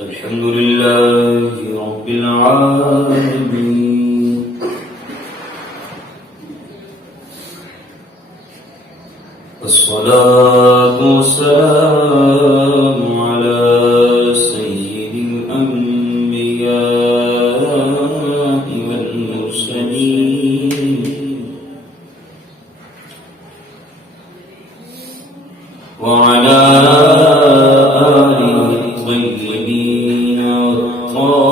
الحمد لله رب العالمين الصلاة والسلام على سيد الأنبياء والمرسلين وعلى آله الطيبين والطاهرين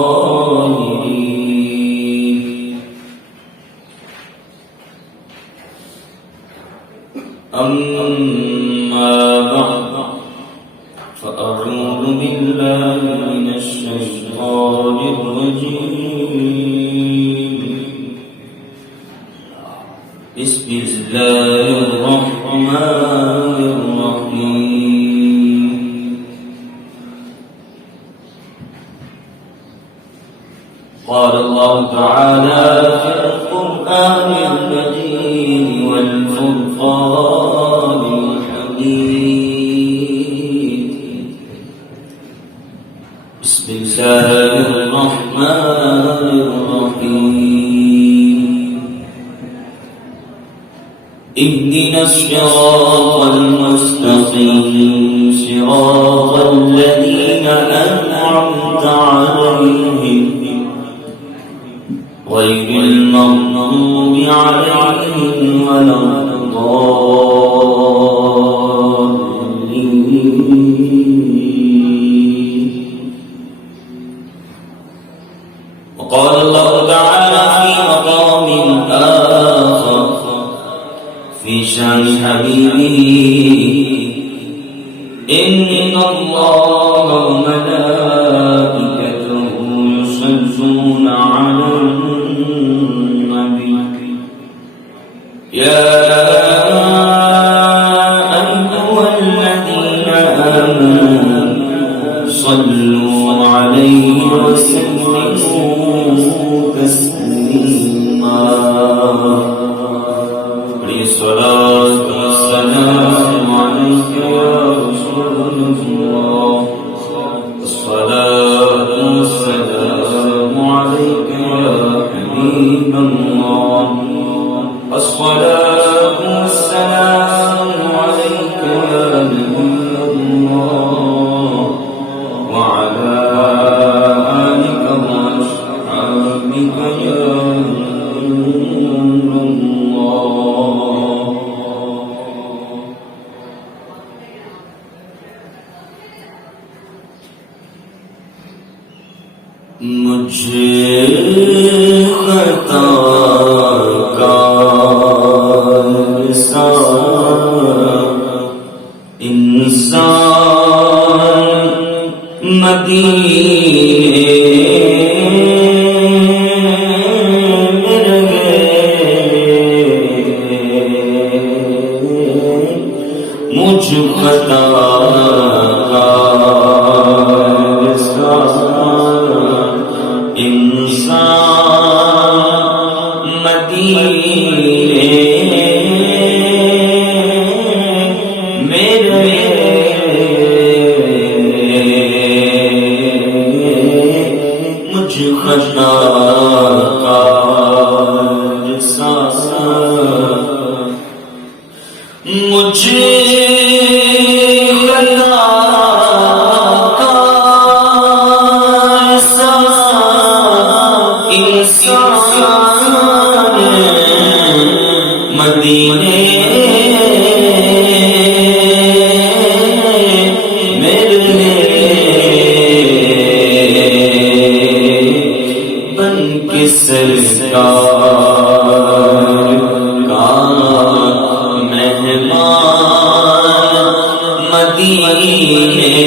أما بعد فأعوذ بالله من الشيطان الرجيم بسم الله الرحمن الرحيم قال الله تعالى في القرآن المجيد والفرقان الحميد بسم الله الرحمن الرحيم اهدنا الصراط المستقيم صراط الذين أنعمت عليهم غير المغضوب عليهم ولا الضالين. وقال الله تعالى في مقام آخر في شأن حبيبه إن الله وملائكته يصلون على النبي يا أيها الذين آمنوا صلوا عليه وسلموا تسليما. الصلاة والسلام عليك يا رسول الله. الصلاة والسلام عليك يا حبيب الله. الصلاة والسلام عليك يا نبي الله وعلى آلك وأصحابك يا نور الله. مجھے خطا کا انسان مدینے میں مجھ خطا کا انسان مدینے میرے مجھ خطا کا احساس مجھے مدینے میرے بن کے سرکار کا مہمان مدینے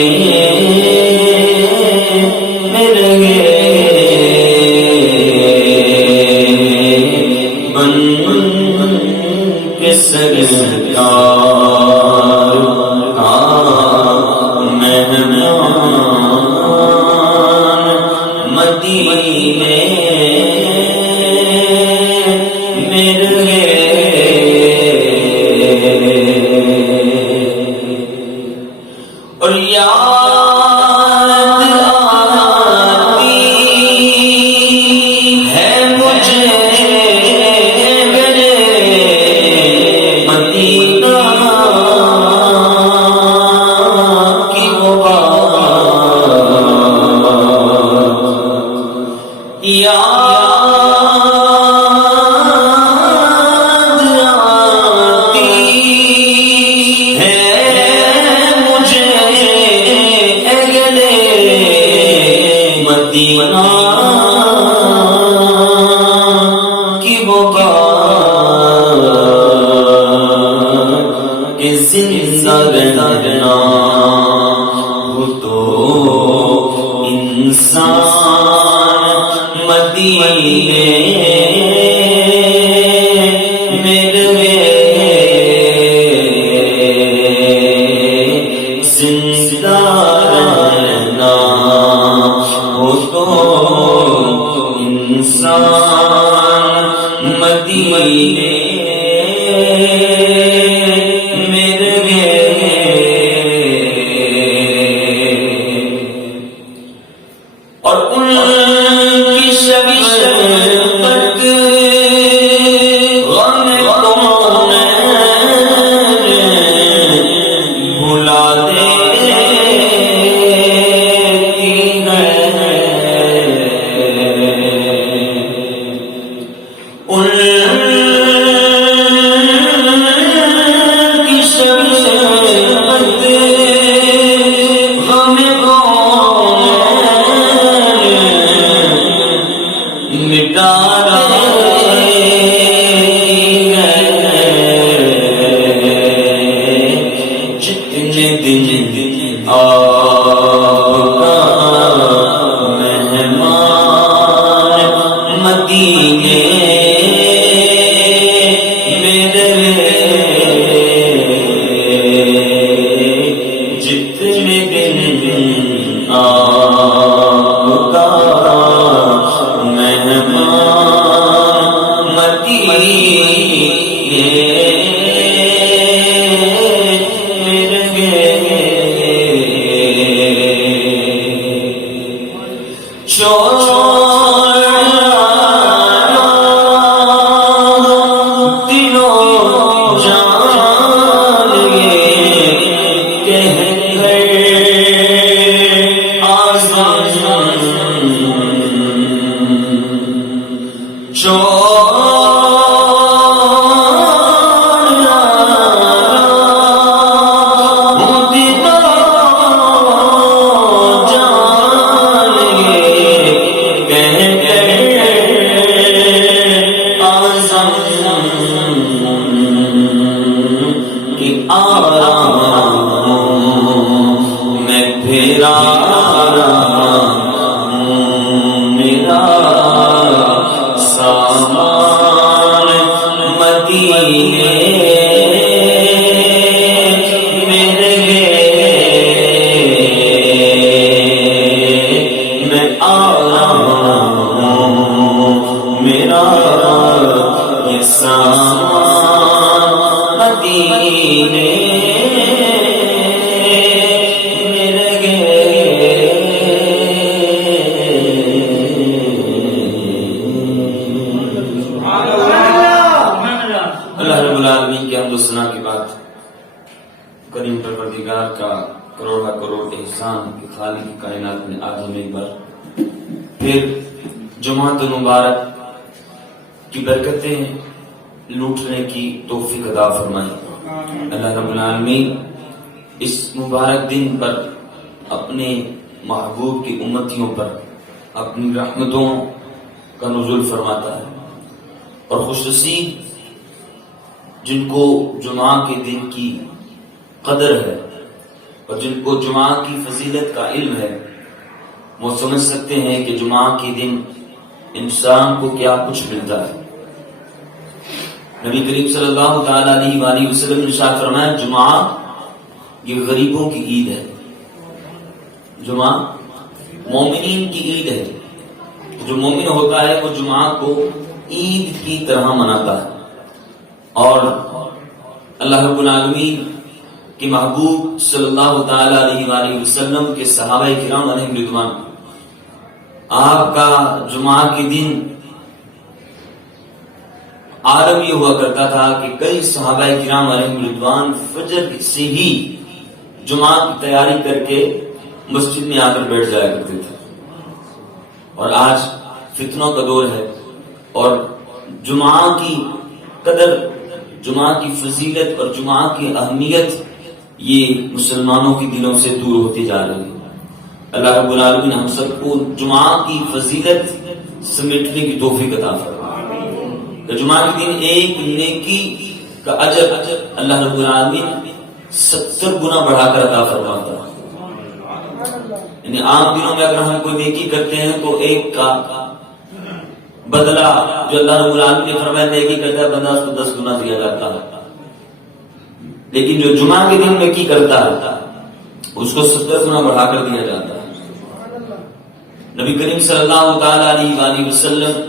میرے بن سرکار کا مہمان مدینے میرے اور یاد زندہ رہنا ہو تو انسان مدینے میں رہے، زندہ رہنا ہو تو انسان مدینے میں رہے۔ اور ان کی شفقت غم کون بھلا دیتی ہے، ان کی شفقت غم کون مٹا دیتی ہے۔ جتنے دن آپ کا مہمان مدینے میں رہے، جتنے دن آپ کا مہمان مدینے میں رہے۔ دلوں جان یہ کہہ کر آزاد میں پھیرا میرا سامان مدینے میں رہے، میں آرام میرا یہ سامان مدینے میں رہے۔ اللہ رب العالمین کی حمد و ثنا کے بعد کریم پروردگار کا کروڑا کروڑ احسان کہ خالق کائنات نے آج ہمیں ایک بار پھر جمعۃ المبارک کی برکتیں لوٹنے کی توفیق عطا فرمائے۔ اللہ رب العالمین اس مبارک دن پر اپنے محبوب کی امتیوں پر اپنی رحمتوں کا نزول فرماتا ہے، اور خوش نصیب جن کو جمعہ کے دن کی قدر ہے اور جن کو جمعہ کی فضیلت کا علم ہے، وہ سمجھ سکتے ہیں کہ جمعہ کے دن انسان کو کیا کچھ ملتا ہے۔ نبی کریم صلی اللہ تعالی علیہ وآلہ وسلم نے ارشاد فرمایا، جمعہ یہ غریبوں کی عید ہے، جمعہ مومنین کی عید ہے۔ جو مومن ہوتا ہے وہ جمعہ کو عید کی طرح مناتا ہے، اور اللہ رب العالمین کے محبوب صلی اللہ تعالی علیہ وآلہ وسلم کے صحابہ کرام علیہم رضوان، آپ کا جمعہ کے دن عالم یہ ہوا کرتا تھا کہ کئی صحابہ کرام علیہم رضوان فجر سے ہی جمعہ کی تیاری کر کے مسجد میں آ کر بیٹھ جایا کرتے تھے۔ اور آج فتنوں کا دور ہے، اور جمعہ کی قدر، جمعہ کی فضیلت اور جمعہ کی اہمیت یہ مسلمانوں کے دلوں سے دور ہوتی جا رہی ہے۔ اللہ رب العالمین ہم سب کو جمعہ کی فضیلت سمیٹنے کی توفیق عطا فرمائے کہ جمعہ کے دن ایک نیکی کا اجر اللہ رب العالمین 70 گنا بڑھا کر عطا فرماتا ہے. یعنی عام دنوں میں اگر ہم کوئی نیکی کرتے ہیں تو ایک کا بدلہ جو اللہ رب العالمین نے فرمایا نیکی کرتا ہے بندہ اس کو 10 گنا دیا جاتا ہے. لیکن جو جمعہ کے دن نیکی کرتا ہے اس کو 70 گنا بڑھا کر دیا جاتا ہے. نبی کریم صلی اللہ تعالی علیہ وآلہ وسلم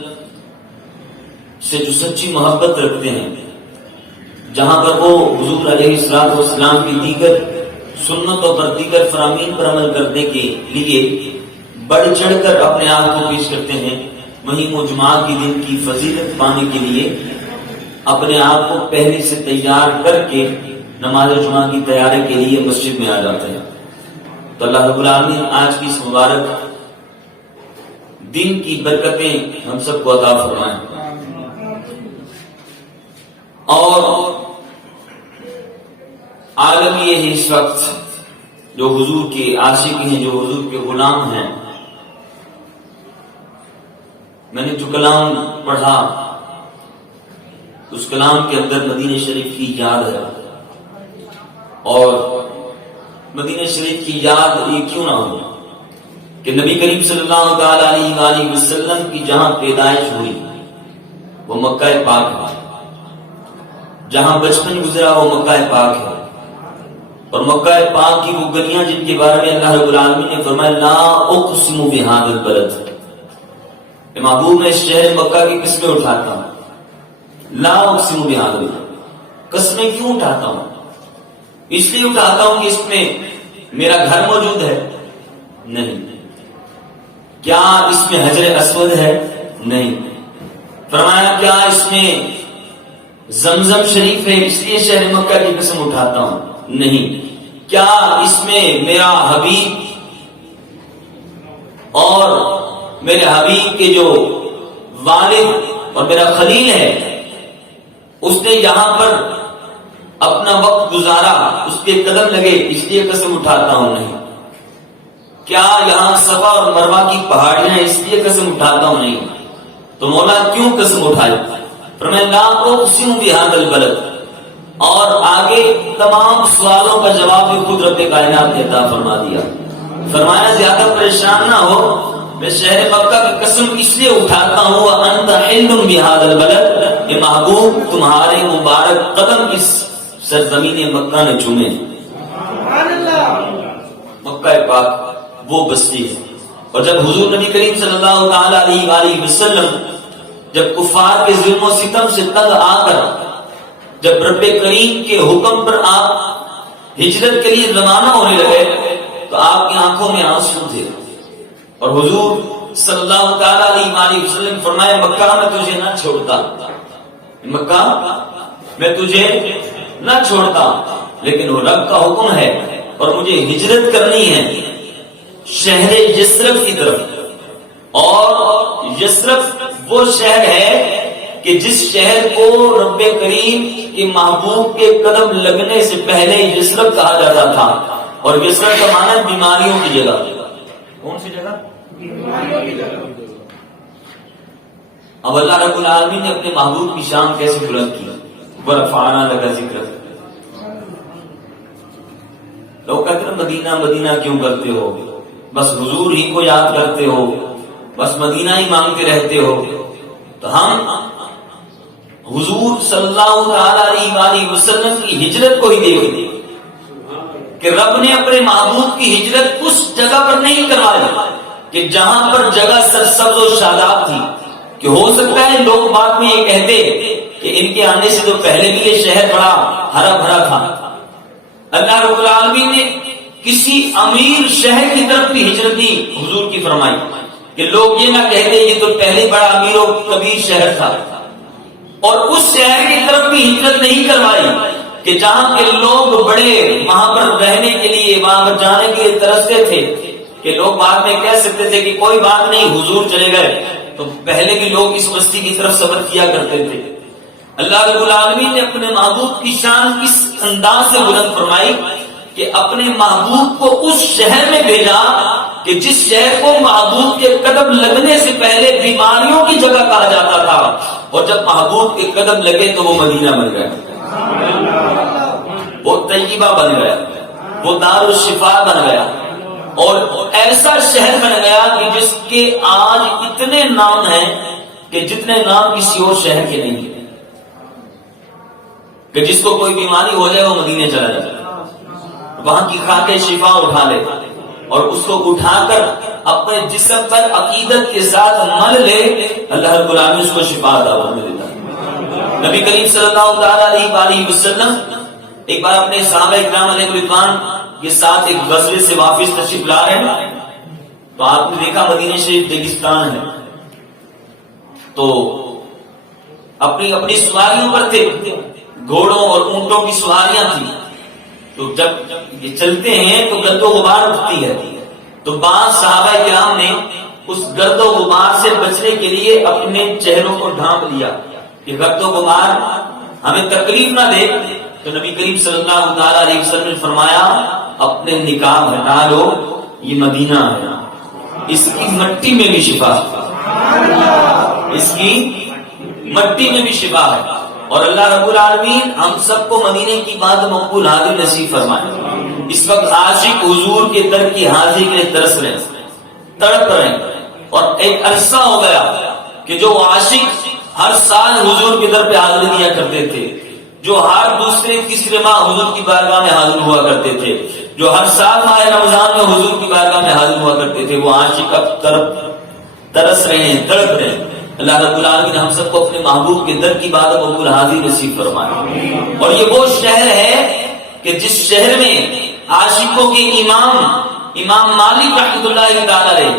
سے جو سچی محبت رکھتے ہیں، جہاں پر وہ حضور علیہ الصلوۃ والسلام کی دیگر سنتوں پر دیگر فرامین پر عمل کرنے کے لیے بڑھ چڑھ کر اپنے آپ کو پیش کرتے ہیں، وہیں وہ جمعہ کے دن کی فضیلت پانے کے لیے اپنے آپ کو پہلے سے تیار کر کے نماز جمعہ کی تیاری کے لیے مسجد میں آ جاتے ہیں. تو اللہ رب العالمین آج کی اس مبارک دن کی برکتیں ہم سب کو عطا فرمائیں. اور عالم یہ ہے اس وقت جو حضور کے عاشق ہیں، جو حضور کے غلام ہیں. میں نے جو کلام پڑھا اس کلام کے اندر مدینہ شریف کی یاد ہے، اور مدینہ شریف کی یاد یہ کیوں نہ ہو کہ نبی کریم صلی اللہ تعالی علیہ وآلہ وسلم کی جہاں پیدائش ہوئی وہ مکہ پاک ہے، جہاں بچپن گزرا وہ مکہ پاک ہے. اور مکہ پاک کی وہ گلیاں جن کے بارے میں اللہ رب العالمین نے فرمایا لا اقسم بہذا البلد، کہ محبوب میں اس شہر مکہ کی قسمیں اٹھاتا ہوں. لا اقسم بہذا البلد، قسمیں کیوں اٹھاتا ہوں؟ اس لیے اٹھاتا ہوں کہ اس میں میرا گھر موجود ہے؟ نہیں. کیا اس میں حجر اسود ہے؟ نہیں. فرمایا کیا اس میں زمزم شریف ہے؟ اس لیے شہر مکہ کی قسم اٹھاتا ہوں؟ نہیں. کیا اس میں میرا حبیب اور میرے حبیب کے جو والد اور میرا خلیل ہے اس نے یہاں پر اپنا وقت گزارا، اس کے قدم لگے اس لیے قسم اٹھاتا ہوں؟ نہیں. کیا یہاں صفا اور مروہ کی پہاڑیاں ہیں اس لیے قسم اٹھاتا ہوں؟ نہیں. تو مولا کیوں قسم اٹھائی؟ فرمایا لا اقسم بہذا البلد. اور آگے تمام سوالوں کا جواب بھی خود رب کائنات نے عطا فرما دیا. فرمایا زیادہ پریشان نہ ہو، میں شہر مکہ کی قسم اس لیے اٹھاتا ہوں وانت حل بہذا البلد، کہ محبوب تمہارے مبارک قدم اس سرزمین مکہ نے چومے. مکہ پاک وہ بستی ہے. اور جب حضور نبی کریم صلی اللہ تعالی علیہ وآلہ وسلم جب کفار کے ظلم و ستم سے تنگ آ کر جب رب کریم کے حکم پر آپ ہجرت کے لیے روانہ ہونے لگے تو آپ کی آنکھوں میں آنسو تھے. اور حضور صلی اللہ تعالی علیہ وآلہ وسلم فرمایا مکہ میں تجھے نہ چھوڑتا، مکہ میں تجھے نہ چھوڑتا، لیکن وہ رب کا حکم ہے اور مجھے ہجرت کرنی ہے شہر یثرب کی طرف. اور یثرب وہ شہر ہے کہ جس شہر کو رب کریم کے محبوب کے قدم لگنے سے پہلے یثرب کہا جاتا تھا. اور یثرب کا معنی بیماریوں کی جگہ. کون سی جگہ؟ بیماریوں کی جگہ. اب اللہ رب العالمین نے اپنے محبوب کی شان کیسے بلند کی؟ ورفعنا لک ذکرک. لوگ کہتے ہیں مدینہ مدینہ کیوں کرتے ہو، بس حضور ہی کو یاد کرتے ہو، بس مدینہ ہی مانگتے رہتے ہو. تو ہم حضور صلی اللہ علیہ وآلہ وسلم کی ہجرت کو ہی دیکھتے کہ رب نے اپنے محبوب کی ہجرت اس جگہ پر نہیں کروائی کہ جہاں پر جگہ سرسبز و شاداب تھی. کہ ہو سکتا ہے لوگ بعد میں یہ کہتے کہ ان کے آنے سے تو پہلے بھی یہ شہر بڑا ہرا بھرا تھا. اللہ رب العالمین نے کسی امیر شہر کی طرف بھی ہجرت دی حضور کی فرمائی کہ لوگ یہ نہ کہتے یہ تو پہلے بڑا امیر و کبیر شہر تھا. اور اس شہر کی طرف بھی ہجرت نہیں کروائی کہ جہاں کے لوگ بڑے وہاں پر رہنے کے لیے وہاں پر جانے کے لیے ترستے تھے کہ لوگ بعد میں کہہ سکتے تھے کہ کوئی بات نہیں حضور چلے گئے. تو پہلے بھی لوگ اس بستی کی طرف سفر کیا کرتے تھے. اللہ رب العالمین نے اپنے محبوب کی شان اس انداز سے بلند فرمائی کہ اپنے محبوب کو اس شہر میں بھیجا کہ جس شہر کو محبوب کے قدم لگنے سے پہلے بیماریوں کی جگہ کہا جاتا تھا. اور جب محبوب کے قدم لگے تو وہ مدینہ بن گیا. وہ طیبہ بن گیا، وہ دار الشفا بن گیا، اور ایسا شہر بن گیا کہ جس کے آج اتنے نام ہیں کہ جتنے نام کسی اور شہر کے نہیں ہیں، کہ جس کو کوئی بیماری ہو جائے وہ مدینے چلا جائے، وہاں کی خاک شفا اٹھا لے اور اس کو اٹھا کر اپنے جسم پر عقیدت کے ساتھ مل لے، اللہ رب العالمین اس کو شفا عطا فرما دیتا ہے۔ نبی کریم صلی اللہ تعالی علیہ وسلم ایک بار اپنے صحابہ اکرام علیہ رضوان کے ساتھ ایک غزوے سے واپس تشریف لا رہے ہیں، تو آپ نے دیکھا مدینہ شریف ریگستان ہے، تو اپنی اپنی سواریوں پر تھے، گھوڑوں اور اونٹوں کی سواریاں تھیں، تو جب یہ چلتے ہیں تو گرد و غبار اٹھتی ہے، تو بعض صحابہ کرام نے اس گرد و غبار سے بچنے کے لیے اپنے چہروں کو ڈھانپ لیا کہ گرد و غبار ہمیں تکلیف نہ دے، تو نبی کریم صلی اللہ تعالی علیہ وسلم نے فرمایا اپنے نقاب ہٹا لو، یہ مدینہ ہے، اس کی مٹی میں بھی شفا ہے، اس کی مٹی میں بھی شفا ہے، اور اللہ رب العالمین ہم سب کو مدینے کی بات مقبول حاضر نصیب فرمائے۔ اس وقت عاشق حضور کے در کی حاضری کے لیے ترس رہے، تڑپ رہے، اور ایک عرصہ ہو گیا کہ جو عاشق ہر سال حضور کے در پہ حاضری دیا کرتے تھے، جو ہر دوسرے تیسرے ماہ حضور کی بارگاہ میں حاضر ہوا کرتے تھے، جو ہر سال ماہ رمضان میں حضور کی بارگاہ میں حاضر ہوا کرتے تھے، وہ عاشق اب ترس رہے ہیں، تڑپ رہے ہیں۔ اللہ رب العالمین ہم سب کو اپنے محبوب کے در کی بات قبول حاضر نصیب فرمائے۔ اور یہ وہ شہر ہے کہ جس شہر میں عاشقوں کے امام مالک رحمۃ اللہ تعالی علیہ،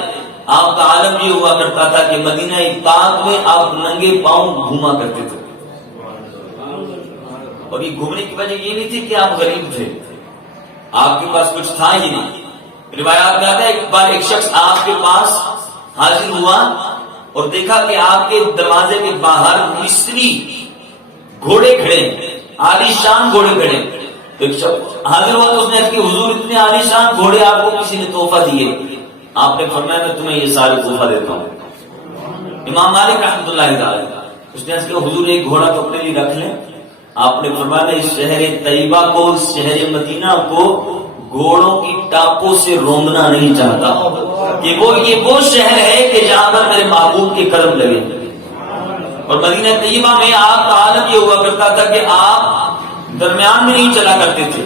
آپ کا عالم یہ ہوا کرتا تھا کہ مدینہ پاک میں آپ ننگے پاؤں گھوما کرتے تھے، اور یہ گھومنے کی وجہ یہ نہیں تھی کہ آپ غریب تھے، آپ کے پاس کچھ تھا ہی نہیں۔ روایات میں آتا ہے ایک بار ایک شخص آپ کے پاس حاضر ہوا اور دیکھا کہ آپ کے دروازے کے باہر مصری گھوڑے کھڑے، عالی شان گھوڑے کھڑے، تو ایک شخص حاضر ہوا تو اس نے کہ حضور اتنے عالی شان گھوڑے آپ کو کسی نے تحفہ دیے؟ آپ نے فرمایا میں تمہیں یہ سارے تحفہ دیتا ہوں۔ امام مالک رحمۃ اللہ تعالی، اس نے کہا حضور ایک گھوڑا تو اپنے لیے رکھ لیں۔ آپ نے فرمایا اس شہر طیبہ کو، اس شہر مدینہ کو گھوڑوں کی ٹاپوں سے روندنا نہیں چاہتا، کہ یہ وہ شہر ہے کہ جہاں پر میرے محبوب کے کرم لگے۔ اور مدینہ طیبہ میں آپ کا عالم یہ ہوا کرتا تھا کہ آپ درمیان میں نہیں چلا کرتے تھے،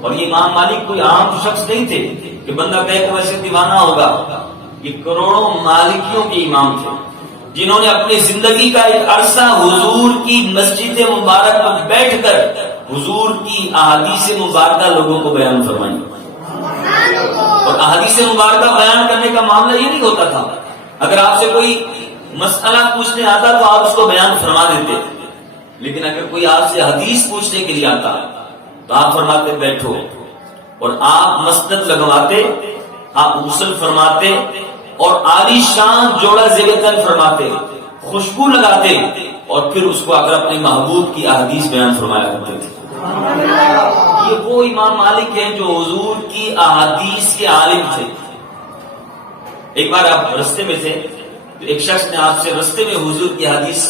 اور یہ امام مالک کوئی عام شخص نہیں تھے کہ بندہ کہے کہ ویسے دیوانہ ہوگا، یہ کروڑوں مالکیوں کے امام تھے جنہوں نے اپنی زندگی کا ایک عرصہ حضور کی مسجد مبارک پر بیٹھ کر حضور کی احادیث مبارکہ لوگوں کو بیان فرمائی۔ اور احادیث مبارکہ بیان کرنے کا معاملہ یہ نہیں ہوتا تھا، اگر آپ سے کوئی مسئلہ پوچھنے آتا تو آپ اس کو بیان فرما دیتے، لیکن اگر کوئی آپ سے حدیث پوچھنے کے لیے آتا تو آپ فرماتے بیٹھو، اور آپ مسند لگواتے، آپ غسل فرماتے، اور عالی شان جوڑا زیبتن فرماتے، خوشبو لگاتے، اور پھر اس کو اگر اپنے محبوب کی احادیث بیان فرمایا کرتے تھے۔ یہ وہ امام مالک ہیں جو حضور کی احادیث کے عالم تھے۔ ایک بار آپ رستے میں تھے تو ایک شخص نے آپ سے رستے میں حضور کی حدیث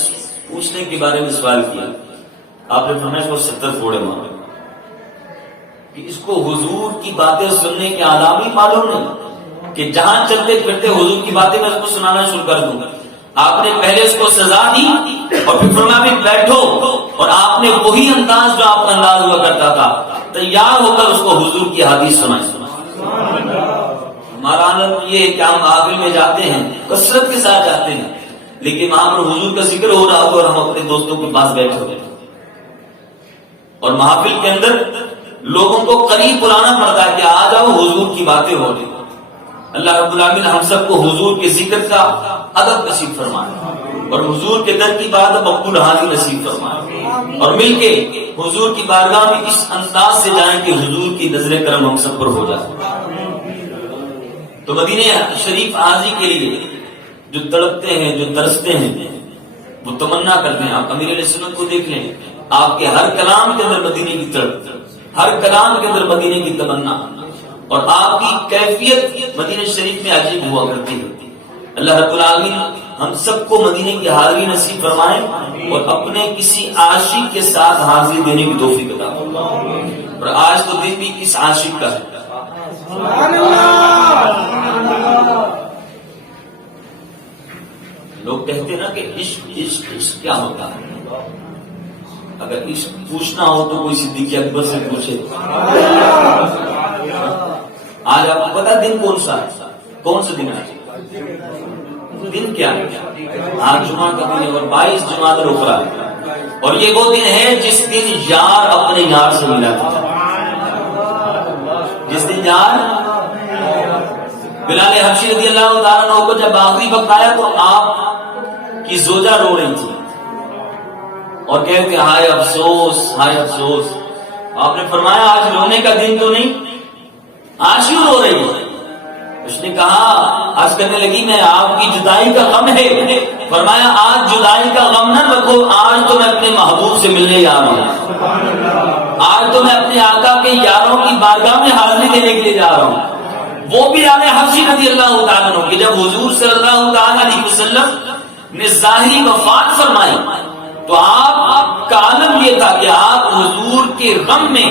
پوچھنے کے بارے میں سوال کیا، آپ نے فرمایا اس کو 70 کوڑے مارے، کہ اس کو حضور کی باتیں سننے کے آداب ہی معلوم نہیں کہ جہاں چلتے پھرتے حضور کی باتیں میں اس کو سنانا شروع کر دوں۔ آپ نے پہلے اس کو سزا دی اور پھر فرمایا بھی بیٹھو، اور آپ نے وہی انداز جو آپ کا انداز ہوا کرتا تھا تیار ہو کر اس کو حضور کی حدیث سنائی۔ ہمارا عالم یہ ہے کہ ہم محفل میں جاتے ہیں، کثرت کے ساتھ جاتے ہیں، لیکن وہاں پر حضور کا ذکر ہو رہا ہو اور ہم اپنے دوستوں کے پاس بیٹھے ہوئے، اور محفل کے اندر لوگوں کو قریب بلانا پڑتا ہے کہ آ جاؤ حضور کی باتیں ہو رہی۔ اللہ رب العالمین ہم سب کو حضور کے ذکر کا ادب نصیب فرمائے، اور حضور کے در کی بات مقبول حاضر نصیب فرمائے، اور مل کے حضور کی بارگاہ میں اس انداز سے جائیں کہ حضور کی نظر کرم ہم سب پر ہو جائے۔ تو مدینہ شریف حاضری کے لیے جو تڑپتے ہیں، جو ترستے ہیں، وہ تمنا کرتے ہیں۔ آپ امیر علیہ السنت کو دیکھ لیں، آپ کے ہر کلام کے اندر مدینے کی تڑپ، ہر کلام کے اندر مدینے کی تمنا، اور آپ کی کیفیت مدینہ شریف میں عجیب ہوا کرتی ہے۔ اللہ رب العالمین ہم سب کو مدینے کی حاضری نصیب فرمائیں اور اپنے کسی عاشق کے ساتھ حاضری دینے کی توفیق عطا فرمائیں۔ اور آج تو دن بھی کس عاشق کا ہے؟ لوگ کہتے ہیں نا کہ عشق عشق عشق کیا ہوتا ہے؟ اگر عشق پوچھنا ہو تو کوئی صدیق اکبر سے پوچھے۔ آج آپ کو پتا دن کون سا ہے؟ کون سا دن ہے؟ دن کیا ہے؟ آج جمعہ کا دن ہے اور 22 جمادی الاخری ہے، اور یہ وہ دن ہے جس دن یار اپنے یار سے ملا تھا۔ جس دن یار بلال حبشی رضی اللہ تعالیٰ عنہ کو جب آخری وقت آیا تو آپ کی زوجہ رو رہی تھی اور کہتے ہائے افسوس ہائے افسوس۔ آپ نے فرمایا آج رونے کا دن تو نہیں، آج کیوں رو رہی ہے؟ اس نے کہا آج کرنے لگی میں آپ کی جدائی کا غم ہے۔ فرمایا آج جدائی کا غم نہ رکھو، آج تو میں اپنے محبوب سے ملنے جا رہا ہوں، آج تو میں اپنے آقا کے یاروں کی بارگاہ میں حاضری دینے کے لیے جا رہا ہوں۔ وہ بلال حبشی رضی اللہ تعالیٰ عنہ کہ جب حضور صلی اللہ تعالیٰ علیہ وسلم نے ظاہری وفات فرمائی تو آپ کا عالم یہ تھا کہ آپ حضور کے غم میں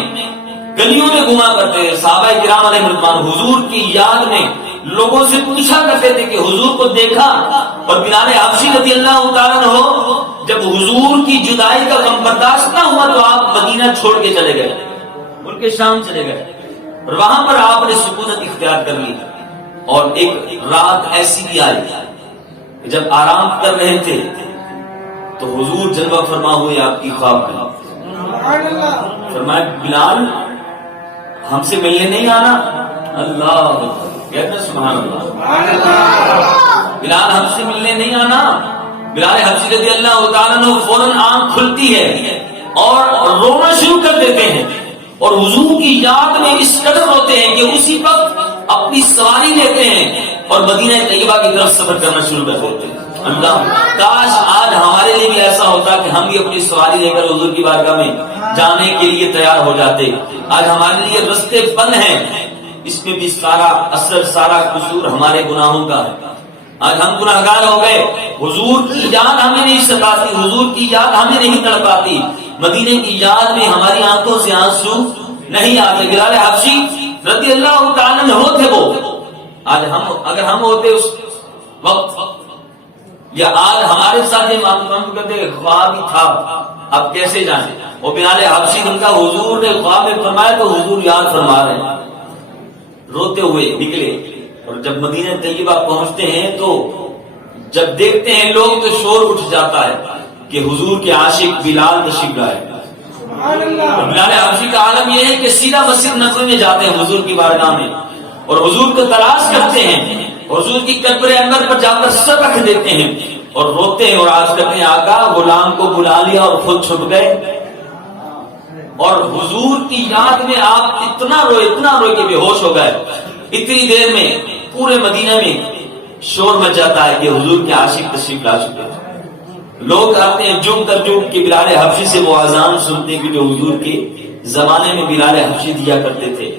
گلیوں میں گھوما کرتے تھے۔ صحابہ کرام علیہ رضوان حضور کی یاد میں لوگوں سے پوچھا کرتے تھے کہ حضور کو دیکھا، اور بلال حبشی رضی اللہ تعالیٰ عنہ جب حضور کی جدائی کا غم برداشت نہ ہوا تو آپ مدینہ چھوڑ کے چلے گئے، ملک شام چلے گئے، اور وہاں پر آپ نے سکونت اختیار کر لی۔ اور ایک رات ایسی بھی آئی کہ جب آرام کر رہے تھے تو حضور جلوہ فرما ہوئے آپ کی خواب میں۔ فرمایا بلال ہم سے ملنے نہیں آنا؟ اللہ کہتے سبحان اللہ، بلال ہم سے ملنے نہیں آنا؟ بلال حبشی رضی اللہ تعالیٰ عنہ فوراً آنکھ کھلتی ہے اور رونا شروع کر دیتے ہیں، اور حضور کی یاد میں اس قدر ہوتے ہیں کہ اسی وقت اپنی سواری لیتے ہیں اور مدینہ طیبہ کی طرف سفر کرنا شروع کر دیتے ہیں۔ اللہ کاش آج ہمارے لیے بھی ایسا ہوتا کہ ہم بھی اپنی سواری لے کر حضور کی بارگاہ میں جانے کے لیے تیار ہو جاتے۔ آج ہمارے لیے رستے بند ہیں، اس میں بھی سارا اثر سارا قصور ہمارے گناہوں کا ہے۔ آج ہم گناہگار ہو گئے، حضور کی یاد ہمیں نہیں ستاتی، حضور کی یاد ہمیں نہیں تڑپاتی، مدینے کی یاد میں ہماری آنکھوں سے آنسو نہیں آتے۔ بلال حبشی رضی اللہ تعالیٰ عنہ تھے وہ، آج ہم اگر ہم ہوتے اس وقت یا آج ہمارے ساتھ یہ معلوم کرتے خواب ہی تھا اب کیسے جائیں؟ وہ بلال حبشی ان کا حضور نے خواب میں فرمایا تو حضور یاد فرما رہے ہیں، روتے ہوئے نکلے، اور جب مدینہ طیبہ پہنچتے ہیں تو جب دیکھتے ہیں لوگ تو شور اٹھ جاتا ہے کہ حضور کے عاشق بلال تشریف لائے۔ بلال حبشی کا عالم یہ ہے کہ سیدھا مسجد نبوی میں جاتے ہیں حضور کی بارگاہ میں اور حضور کو تلاش کرتے ہیں، حضور کی قبر انور پر جا کر سر رکھ دیتے ہیں اور روتے ہیں اور آج کرتے ہیں آقا غلام کو بلا لیا اور خود چھپ گئے۔ اور حضور کی یاد میں آپ اتنا روئے کہ بے ہوش ہو گئے۔ اتنی دیر میں پورے مدینہ میں شور مچ جاتا ہے کہ حضور کے عاشق تشریف لا چکے ہیں۔ لوگ آتے ہیں جم کر کہ بلال حبشی سے وہ اذان سنتے کہ جو حضور کے زمانے میں بلال حبشی دیا کرتے تھے۔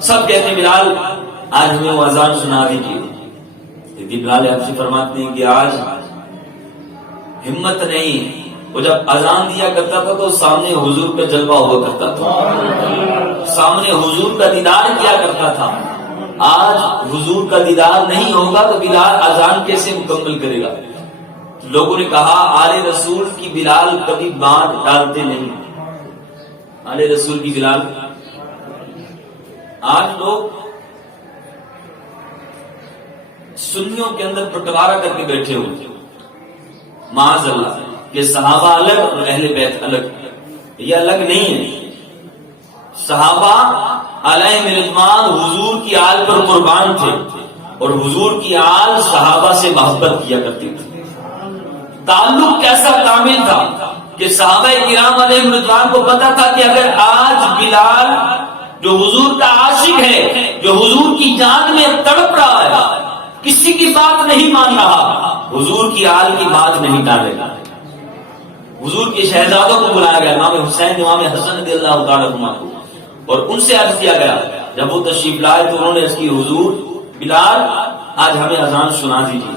سب کہتے ہیں بلال آج ہمیں وہ اذان سنا دیجیے، لیکن بلال حبشی فرماتے ہیں کہ آج ہمت نہیں۔ وہ جب اذان دیا کرتا تھا تو سامنے حضور کا جلوہ ہوا کرتا تھا، سامنے حضور کا دیدار کیا کرتا تھا۔ آج حضور کا دیدار نہیں ہوگا تو بلال اذان کیسے مکمل کرے گا؟ لوگوں نے کہا آل رسول کی بلال کبھی بانٹ ڈالتے نہیں، آل رسول کی بلال۔ آج لوگ سنیوں کے اندر بٹوارا کر کے بیٹھے ہوئے، معاذ اللہ، کہ صحابہ الگ اور اہل بیت الگ۔ یہ الگ نہیں ہے، صحابہ علیہم رضوان حضور کی آل پر قربان تھے اور حضور کی آل صحابہ سے محبت کیا کرتی تھی۔ تعلق کیسا کامل تھا کہ صحابہ کرام علیہم رضوان کو پتا تھا کہ اگر آج بلال جو حضور کا عاشق ہے، جو حضور کی جان میں تڑپ رہا ہے، کسی کی بات نہیں مان رہا، حضور کی آل کی بات نہیں ٹالے گا۔ حضور کے شہزادوں کو بلایا گیا، امام حسین امام حسن رضی اللہ تعالیٰ عنہ کو، اور ان سے عرض کیا گیا۔ جب وہ تشریف لائے تو انہوں نے عرض کی حضور بلال آج ہمیں اذان سنا دیجیے۔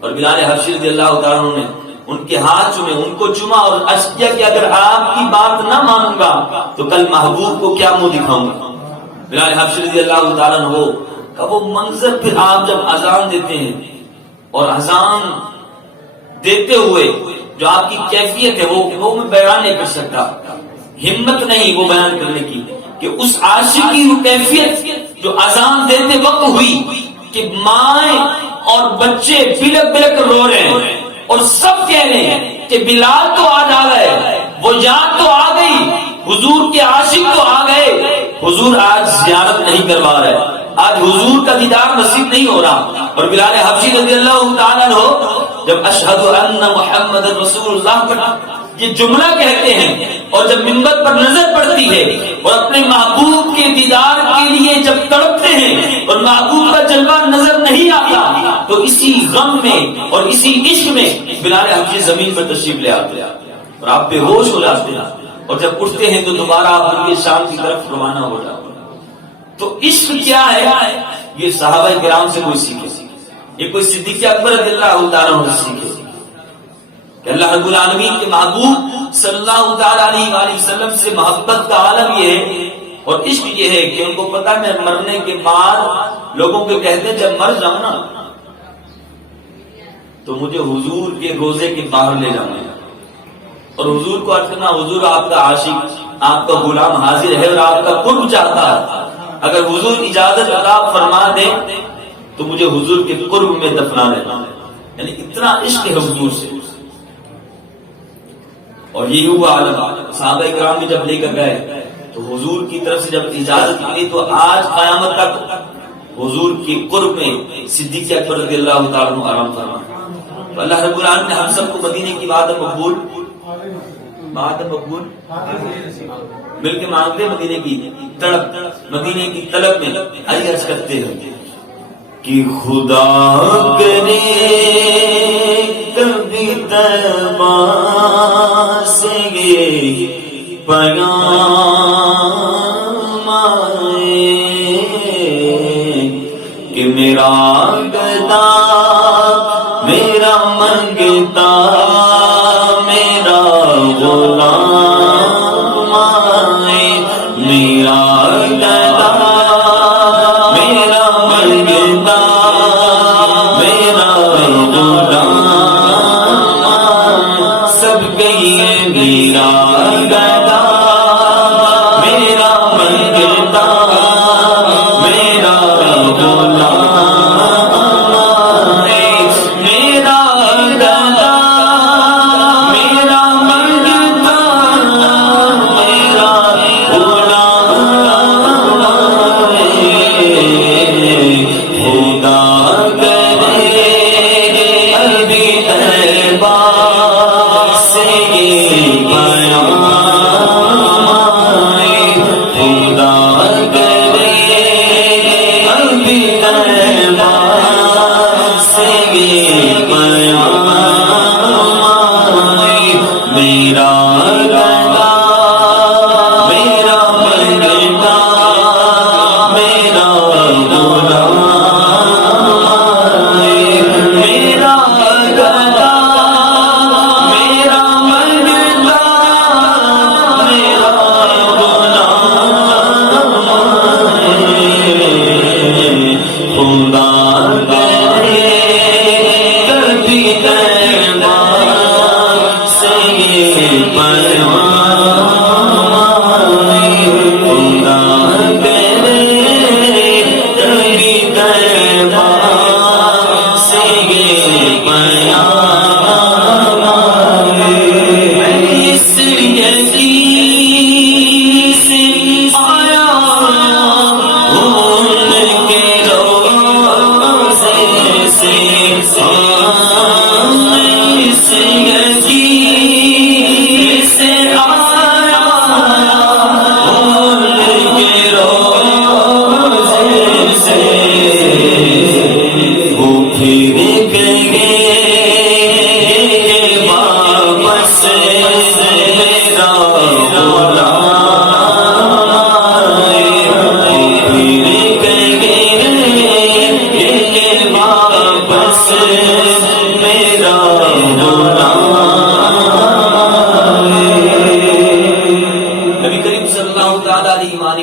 اور بلال حبشی رضی اللہ تعالیٰ عنہ نے ان کے ہاتھ چومے، ان کو چوما اور عرض کیا کہ اگر آپ کی بات نہ مانوں گا تو کل محبوب کو کیا منہ دکھاؤں گا۔ بلال حبشی رضی اللہ تعالیٰ عنہ کا وہ منظر، پھر آپ جب اذان دیتے ہیں اور اذان دیتے ہوئے جو آپ کی کیفیت ہے وہ میں بیان نہیں کر سکتا، ہمت نہیں وہ بیان کرنے کی کہ اس عاشق کی وہ کیفیت جو اذان دیتے وقت ہوئی کہ مائیں اور بچے بلک بلک رو رہے ہیں اور سب کہہ رہے ہیں کہ بلال تو آج آ گئے، وہ یاد تو آ گئی، حضور کے عاشق تو آ گئے، حضور آج زیارت نہیں کروا رہے، آج حضور کا دیدار نصیب نہیں ہو رہا۔ اور بلال حبشی رضی اللہ تعالیٰ عنہ جب اشہد ان محمد رسول اللہ پر یہ جملہ کہتے ہیں اور جب منبر پر نظر پڑتی ہے اور اپنے محبوب کے دیدار کے لیے جب تڑپتے ہیں اور محبوب کا جلوہ نظر نہیں آتا تو اسی غم میں اور اسی عشق میں بلال حبشی زمین پر تشریف لے آتے ہیں اور آپ بے ہوش ہو جاتے ہیں، اور جب اٹھتے ہیں تو دوبارہ آپ ان کے شام کی طرف روانہ ہو جاتے ہیں۔ تو عشق کیا ہے یہ صحابہ کرام سے کوئی سیکھے، یہ کوئی صدیق اکبر رضی اللہ تعالیٰ عنہ سے سیکھے کہ اللہ رب العالمین کے محبوب صلی اللہ تعالیٰ علیہ وآلہ وسلم سے محبت کا عالم یہ ہے اور عشق یہ ہے کہ ان کو پتا ہے میں مرنے کے بعد لوگوں کو کہتے ہیں جب مر جاؤں نا تو مجھے حضور کے روزے کے باہر لے جانا ہے اور حضور کو عرض کرنا حضور آپ کا عاشق آپ کا غلام حاضر ہے اور آپ کا قرب چاہتا ہے، اگر حضور اجازت عطا فرما دے تو مجھے حضور کے قرب میں دفنا دینا، یعنی اتنا عشق ہے حضور سے۔ اور یہ ہوا عالم صحابہ کرام بھی جب لے کر گئے تو حضور کی طرف سے جب اجازت ملی تو آج قیامت تک حضور کے قرب میں صدیق اکبر رضی اللہ تعالیٰ عنہ آرام فرما۔ تو اللہ رب العالمین نے ہم سب کو مدینے کی بات مقبول مل کے مانگتے مدینے کی تڑپ، مدینے کی طلب میں آئیے عرض کرتے ہیں کہ خدا کرے کبھی تربا سے یہ پیام آئے کہ میرا گدا میرا منگتا میرا غلام آئے، میرا گدا میرا منگتا میرا غلام سب کہیے میرا گدا میرا منگتا میرا غلام میرا گدا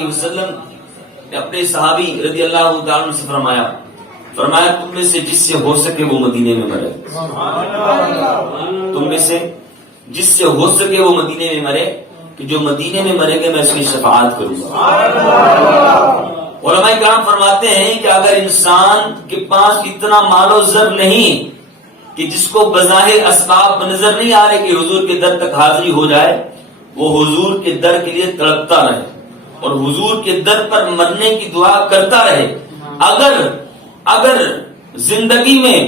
علیہ وسلم نے اپنے صحابی رضی اللہ تعالیٰ عنہ سے فرمایا تم میں سے جس سے ہو سکے وہ مدینے میں مرے. تم میں سے جس سے ہو سکے وہ مدینے میں مرے, کہ جو مدینے میں مرے گا میں اس کی شفاعت کروں گا. علماء کرام فرماتے ہیں کہ اگر انسان کے پاس اتنا مال و زر نہیں کہ جس کو بظاہر اسباب نظر نہیں آ رہے کہ حضور کے در تک حاضری ہو جائے, وہ حضور کے در کے لیے تڑپتا رہے اور حضور کے در پر مرنے کی دعا کرتا رہے. اگر زندگی میں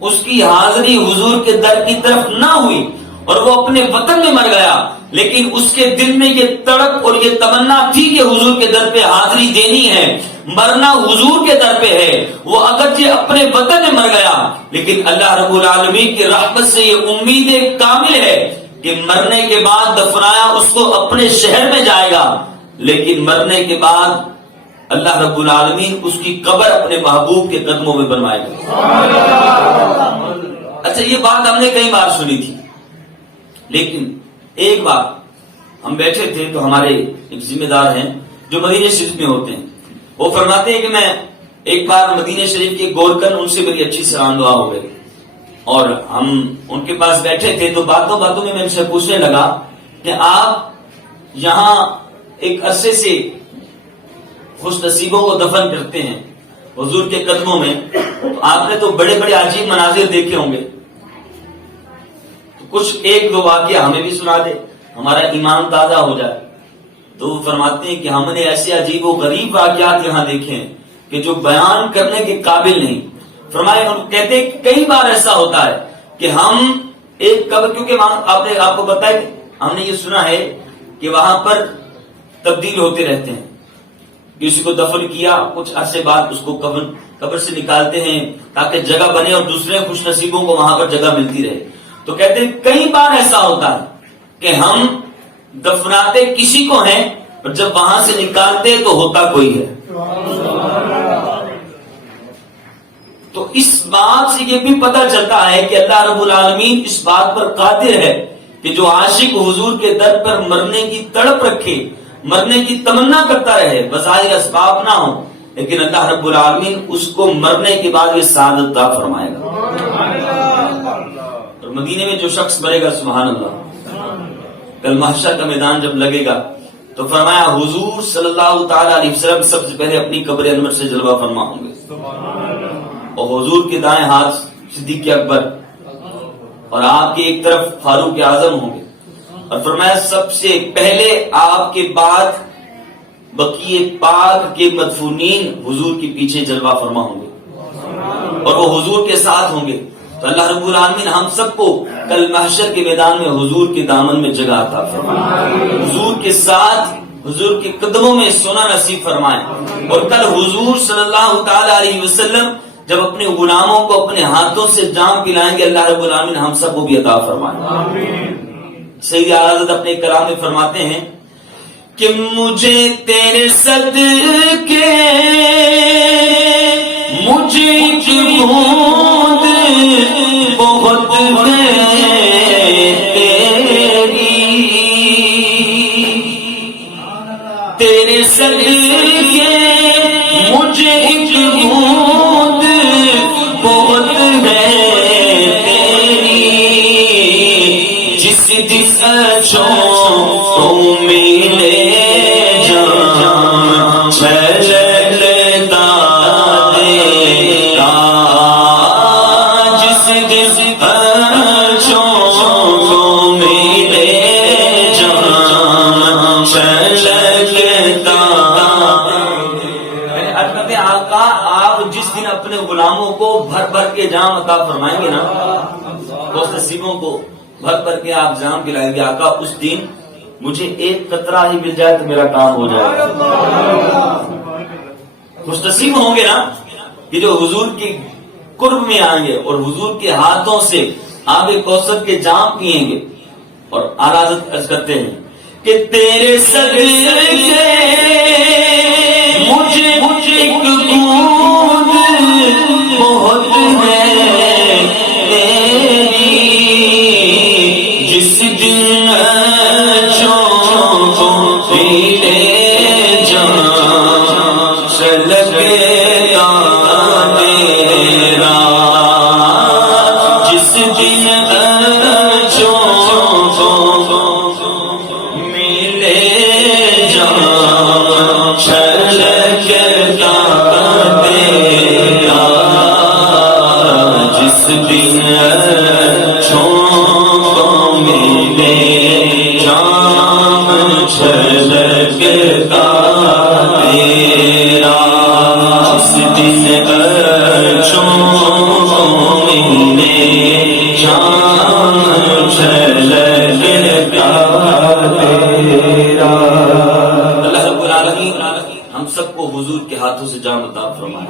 اس کی حاضری حضور کے در کی طرف نہ ہوئی اور وہ اپنے وطن میں مر گیا, لیکن اس کے دل میں یہ تڑپ اور یہ تمنا تھی کہ حضور کے در پہ حاضری دینی ہے, مرنا حضور کے در پہ ہے, وہ اگرچہ اپنے وطن میں مر گیا لیکن اللہ رب العالمین کی رحمت سے یہ امید کامل ہے کہ مرنے کے بعد دفنایا اس کو اپنے شہر میں جائے گا, لیکن مرنے کے بعد اللہ رب العالمین اس کی قبر اپنے محبوب کے قدموں میں بنوائے گا. اچھا, یہ بات ہم نے کئی بار سنی تھی, لیکن ایک بار ہم بیٹھے تھے تو ہمارے ایک ذمہ دار ہیں جو مدینہ شریف میں ہوتے ہیں, وہ فرماتے ہیں کہ میں ایک بار مدینہ شریف کے گورکن ان سے میری اچھی سلام دعا ہو گئی اور ہم ان کے پاس بیٹھے تھے تو باتوں باتوں میں ان سے پوچھنے لگا کہ آپ یہاں ایک عرصے سے خوش نصیبوں کو دفن کرتے ہیں حضور کے قدموں میں, تو آپ نے تو بڑے بڑے عجیب مناظر دیکھے ہوں گے, تو کچھ ایک دو واقعہ ہمیں بھی سنا دے, ہمارا ایمان تازہ ہو جائے. تو وہ فرماتے ہیں کہ ہم نے ایسے عجیب و غریب واقعات یہاں دیکھے ہیں کہ جو بیان کرنے کے قابل نہیں. فرمائے کہتے ہیں کئی بار ایسا ہوتا ہے کہ ہم ایک قبر, کیونکہ آپ نے آپ کو بتایا کہ ہم نے یہ سنا ہے کہ وہاں پر تبدیل ہوتے رہتے ہیں, کسی کو دفن کیا کچھ عرصے بعد اس کو قبر سے نکالتے ہیں تاکہ جگہ بنے اور دوسرے خوش نصیبوں کو وہاں پر جگہ ملتی رہے. تو کہتے ہیں کئی بار ایسا ہوتا ہے کہ ہم دفناتے کسی کو ہیں اور جب وہاں سے نکالتے تو ہوتا کوئی ہے. تو اس بات سے یہ بھی پتہ چلتا ہے کہ اللہ رب العالمین اس بات پر قادر ہے کہ جو عاشق حضور کے در پر مرنے کی تڑپ رکھے, مرنے کی تمنا کرتا رہے, بظاہر اسباب نہ ہو, لیکن اللہ رب العالمین اس کو مرنے کے بعد یہ سعادت عطا فرمائے گا. اور مدینے میں جو شخص مرے گا, سبحان اللہ, کل محشر کا میدان جب لگے گا تو فرمایا حضور صلی اللہ تعالی علیہ وسلم سب سے پہلے اپنی قبر انور سے جلوہ فرما ہوں گے, اور حضور کے دائیں ہاتھ صدیق اکبر اور آپ کی ایک طرف فاروق اعظم ہوں گے, اور فرمایا سب سے پہلے آپ کے بعد بقیہ پاک کے مدفونین حضور کے پیچھے جلوہ فرما ہوں گے اور وہ حضور کے ساتھ ہوں گے. تو اللہ رب العالمین ہم سب کو کل محشر کے میدان میں حضور کے دامن میں جگہ عطا فرمائے, حضور کے ساتھ حضور کے قدموں میں سونا نصیب فرمائے, اور کل حضور صلی اللہ تعالی علیہ وسلم جب اپنے غلاموں کو اپنے ہاتھوں سے جام پلائیں گے, اللہ رب العالمین ہم سب کو بھی عطا فرمائے. سید اعلیٰ اپنے کلام میں فرماتے ہیں کہ مجھے تیرے صدقے مجھے کی بوند بہت ہے تیری, تیرے صدقے مجھے ایک بوند بہت ہے تیری, جس دس اچھوں ملے جان چھلکتا دیتا, جس دس اچھوں ملے جان چھلکتا. آقا آپ جس دن اپنے غلاموں کو بھر بھر کے جام عطا فرمائیں گے نا, خوش نصیبوں کو بھر بھر کے آپ جام پلائیں گے, آقا اس دن مجھے ایک قطرہ ہی مل جائے تو میرا کام ہو جائے گا. خوش نصیب ہوں گے نا کہ جو حضور کی قرب میں آئیں گے اور حضور کے ہاتھوں سے آب کوثر کے جام پیئیں گے. اور آرازت عرض کرتے ہیں کہ تیرے صدقے مجھے ایک بوند بہت ہے تیری, جس دن اچھوں کو پیلے جان شام چھلکتا تیرا جس دن اچھوں کو ملے شام چھلکتا تیرا جس دن اچھوں کو ملے شام چھلکتا تیرا۔ اللہ رب العالمین ہم سب کو حضور کے ہاتھوں سے جام عطا فرمائے۔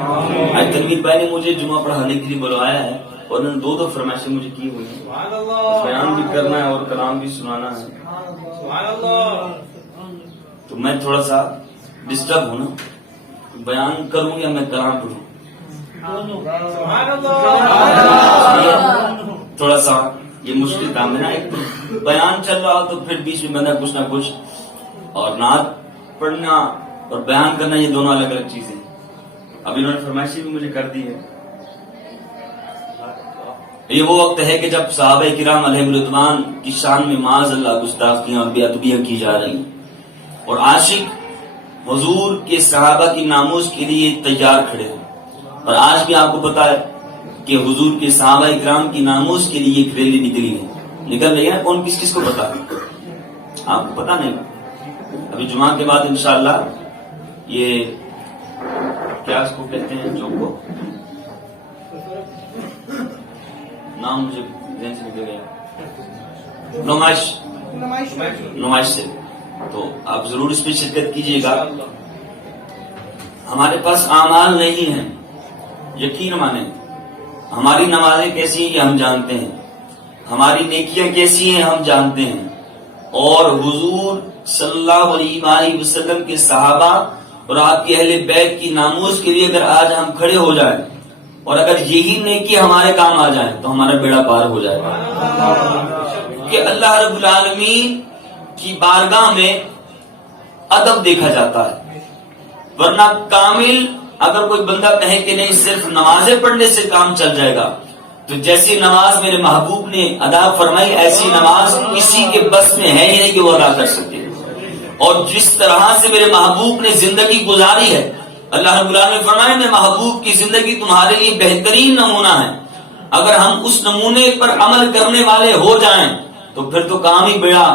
آج تنویر بھائی نے مجھے جمعہ پڑھانے کے لیے بلوایا ہے اور انہوں نے دو فرمائشیں مجھے کی ہوئی ہیں، بیان بھی کرنا ہے اور کلام بھی سنانا ہے، تو میں تھوڑا سا ڈسٹرب ہوں نا، بیان کروں یا میں کلام پڑھوں، تھوڑا سا یہ مشکل کام ہے نا، ایک بیان چل رہا تو پھر بیچ میں بندہ کچھ نہ کچھ، اور نعت پڑھنا اور بیان کرنا یہ دونوں الگ الگ چیزیں۔ اب انہوں نے فرمائشی بھی مجھے کر دی ہے۔ یہ وہ وقت ہے کہ جب صحابہ کرام علیہم رضوان کی شان میں معاذ اللہ گستاخیاں اور بے ادبیاں کی جا رہی ہیں، اور عاشق حضور کے صحابہ کی ناموز کے لیے تیار کھڑے ہیں، اور آج بھی آپ کو پتا ہے کہ حضور کے صحابہ کرام کی ناموز کے لیے ایک ریلی نکلی ہے، نکل رہی ہے نا، کون کس کو پتا ہے؟ آپ کو پتا نہیں؟ ابھی جمعہ کے بعد انشاءاللہ یہ کیا اس کو کہتے ہیں جو کو نام مجھے ذہن سے نکل گیا، نمائش سے، تو آپ ضرور اس میں شرکت کیجیے گا۔ ہمارے پاس اعمال نہیں ہیں، یقین مانیں، ہماری نمازیں کیسی ہیں یہ ہم جانتے ہیں، ہماری نیکیاں کیسی ہیں ہم جانتے ہیں، اور حضور صلی اللہ علیہ وسلم کے صحابہ اور آپ کی اہل بیت کی ناموز کے لیے اگر آج ہم کھڑے ہو جائیں اور اگر یہی نیکی ہمارے کام آ جائیں تو ہمارا بیڑا پار ہو جائے گا، کہ اللہ رب العالمین کی بارگاہ میں ادب دیکھا جاتا ہے، ورنہ کامل اگر کوئی بندہ کہے کہ نہیں صرف نمازیں پڑھنے سے کام چل جائے گا، تو جیسی نماز میرے محبوب نے ادا فرمائی ایسی نماز کسی کے بس میں ہے ہی نہیں کہ وہ ادا کر سکے، اور جس طرح سے میرے محبوب نے زندگی گزاری ہے، اللہ رب العالمین نے فرمایا میرے محبوب کی زندگی تمہارے لیے بہترین نمونہ ہے، اگر ہم اس نمونے پر عمل کرنے والے ہو جائیں تو پھر تو کام ہی بیڑا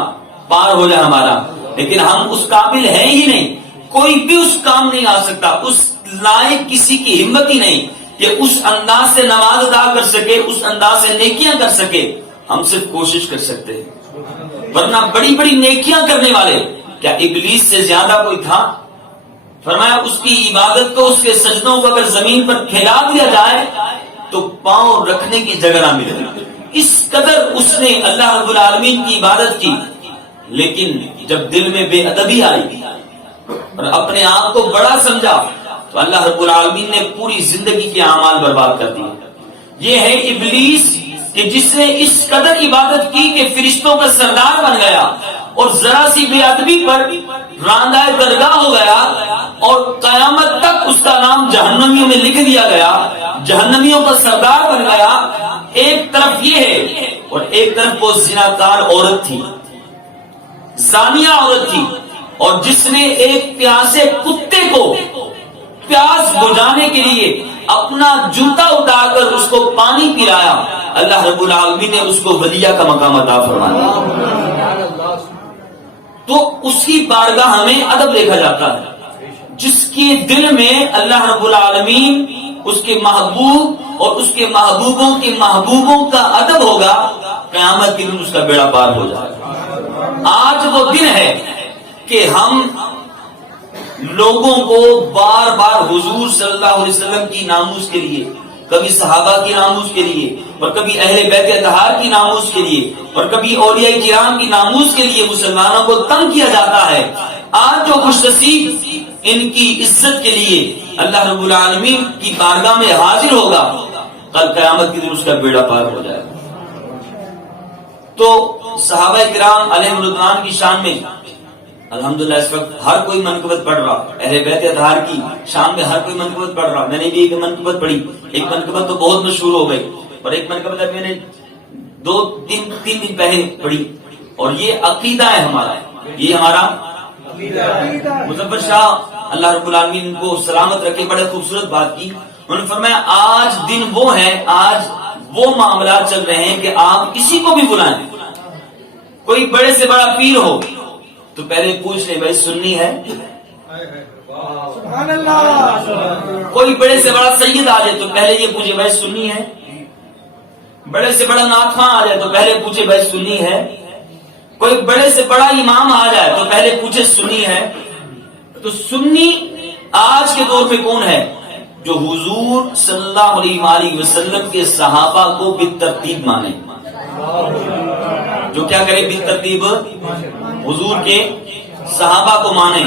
پار ہو جائے ہمارا، لیکن ہم اس قابل ہیں ہی نہیں، کوئی بھی اس کام نہیں آ سکتا، اس لائق کسی کی ہمت ہی نہیں کہ اس انداز سے نماز ادا کر سکے، اس انداز سے نیکیاں کر سکے، ہم صرف کوشش کر سکتے ہیں، ورنہ بڑی بڑی نیکیاں کرنے والے کیا ابلیس سے زیادہ کوئی تھا؟ فرمایا اس کی عبادت کو، اس کے سجدوں کو اگر زمین پر پھیلا دیا جائے تو پاؤں رکھنے کی جگہ نہ ملے، اس قدر اس نے اللہ رب العالمین کی عبادت کی، لیکن جب دل میں بے ادبی آئی اور اپنے آپ کو بڑا سمجھا تو اللہ رب العالمین نے پوری زندگی کے اعمال برباد کر دیے۔ یہ ہے ابلیس کہ جس نے اس قدر عبادت کی کہ فرشتوں کا سردار بن گیا اور ذرا سی بے ادبی پر راندہ درگاہ ہو گیا، اور قیامت تک اس کا نام جہنمیوں میں لکھ دیا گیا، جہنمیوں کا سردار بن گیا۔ ایک طرف یہ ہے اور ایک طرف وہ زناکار عورت تھی، زانیہ عورت تھی، اور جس نے ایک پیاسے کتے کو پیاس بجھانے کے لیے اپنا جوتا اٹھا کر اس کو پانی پلایا، اللہ رب العالمین نے اس کو ولیہ کا مقام عطا فرمایا۔ تو اس کی بارگاہ ہمیں ادب دیکھا جاتا ہے، جس کے دل میں اللہ رب العالمین اس کے محبوب اور اس کے محبوبوں کے محبوبوں کا ادب ہوگا، قیامت کے دن اس کا بیڑا پار ہو جائے گا۔ آج وہ دن ہے کہ ہم لوگوں کو بار بار حضور صلی اللہ علیہ وسلم کی ناموز کے لیے، کبھی صحابہ کی ناموز کے لیے، اور کبھی اہل بیت اطہار کی ناموز کے لیے، اور کبھی اولیاء کرام کی ناموز کے لیے مسلمانوں کو تنگ کیا جاتا ہے۔ آج جو خوش نصیب ان کی عزت کے لیے اللہ رب العالمین کی بارگاہ میں حاضر ہوگا، کل قیامت کے دن اس کا بیڑا پار ہو جائے گا۔ تو صحابہ کرام علیہم رضوان کی شان میں الحمدللہ اس وقت ہر کوئی منقبت پڑھ رہا، اہل بیت اطہار کی شان میں ہر کوئی منقبت پڑھ رہا۔ میں نے بھی ایک منقبت پڑھی، ایک منقبت تو بہت مشہور ہو گئی، اور ایک منقبت میں نے تین دن پہلے پڑھی، اور یہ عقیدہ ہے ہمارا، یہ ہمارا مظفر شاہ اللہ رب العالمین کو سلامت رکھے بڑے خوبصورت بات کی. انہوں نے فرمایا آج دن وہ ہے، آج وہ معاملات چل رہے ہیں کہ آپ کسی کو بھی بلائیں، کوئی بڑے سے بڑا پیر ہو تو پہلے پوچھ لیں بھائی سنی ہے. سبحان اللہ. کوئی بڑے سے بڑا سید آ جائے تو پہلے یہ پوچھے بھائی سنی ہے. بڑے سے بڑا ناتھواں آ جائے تو پہلے پوچھے بھائی سنی ہے. کوئی بڑے سے بڑا امام آ جائے تو پہلے پوچھے سنی ہے. تو سنی آج کے دور میں کون ہے؟ جو حضور صلی اللہ علیہ وآلہ وسلم کے صحابہ کو بالترتیب مانے. جو کیا کرے بالترتیب؟ حضور کے صحابہ کو مانے.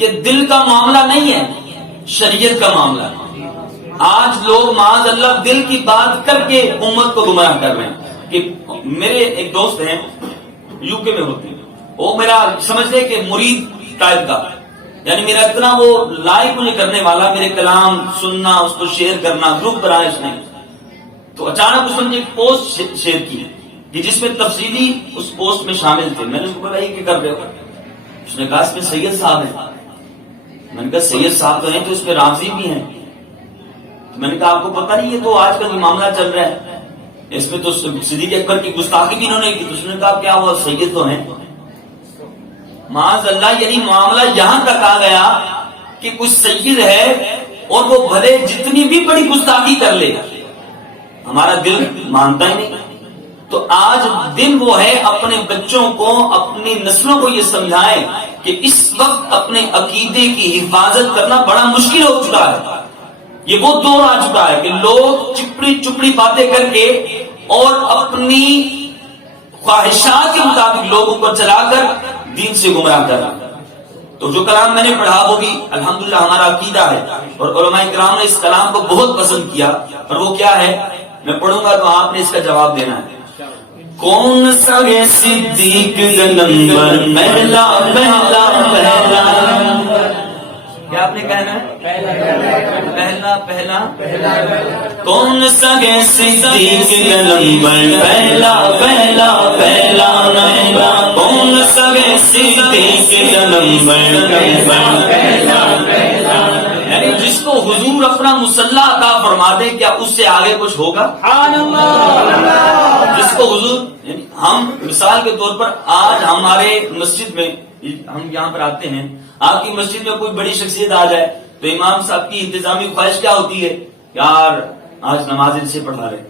یہ دل کا معاملہ نہیں ہے، شریعت کا معاملہ ہے. آج لوگ معاذ اللہ دل کی بات کر کے امت کو گمراہ کر رہے ہیں. کہ میرے ایک دوست ہیں یو کے میں ہوتے ہیں، وہ میرا سمجھتے کہ مرید ٹائپ کا، یعنی میرا اتنا وہ لائک مجھے کرنے والا، میرے کلام سننا، اس کو شیئر کرنا، گروپ بنایا اس نے. تو اچانک اس نے مجھے ایک پوسٹ شیئر کی کہ جس میں تفصیلی اس پوسٹ میں شامل تھے. میں نے اس کو بولا یہ کیا کر رہے ہو؟ اس نے کہا اس میں سید صاحب ہیں. میں نے کہا سید صاحب تو ہیں تو اس میں رامزی بھی ہیں. تو میں نے کہا آپ کو پتہ نہیں یہ تو آج کل جو معاملہ چل رہا ہے اس میں تو صدیق اکبر کی گستاخی بھی انہوں نے کی. تو اس نے کہا کیا ہوا سید تو ہیں. معاذ اللہ، یعنی معاملہ یہاں تک آ گیا کہ کچھ سید ہے اور وہ بھلے جتنی بھی بڑی گستاخی کر لے ہمارا دل مانتا ہی نہیں. تو آج دن وہ ہے اپنے بچوں کو، اپنی نسلوں کو یہ سمجھائیں کہ اس وقت اپنے عقیدے کی حفاظت کرنا بڑا مشکل ہو چکا ہے. یہ وہ دور آ چکا ہے کہ لوگ چپڑی چپڑی باتیں کر کے اور اپنی خواہشات کے مطابق لوگوں کو چلا کر دین سے گمراہ کرنا. تو جو کلام میں نے پڑھا وہ بھی الحمدللہ ہمارا عقیدہ ہے اور علماء کرام نے اس کلام کو بہت پسند کیا. اور وہ کیا ہے میں پڑھوں گا تو آپ نے اس کا جواب دینا ہے. کون سا ہے صدیق نمبر پہلا پہلا پہلا، کیا آپ نے کہنا ہے؟ پہلا پہلا. کون سا ہے صدیق نمبر پہلا پہلا پہلا نمبر، کون سا ہے صدیق نمبر پہلا پہلا. یعنی جس کو حضور اپنا مصلح عطا فرما دے کیا اس سے آگے کچھ ہوگا؟ جس کو حضور، یعنی ہم مثال کے طور پر آج ہمارے مسجد میں ہم یہاں پر آتے ہیں، آپ کی مسجد میں کوئی بڑی شخصیت آ جائے تو امام صاحب کی انتظامی خواہش کیا ہوتی ہے؟ یار آج نماز ان سے پڑھا رہے.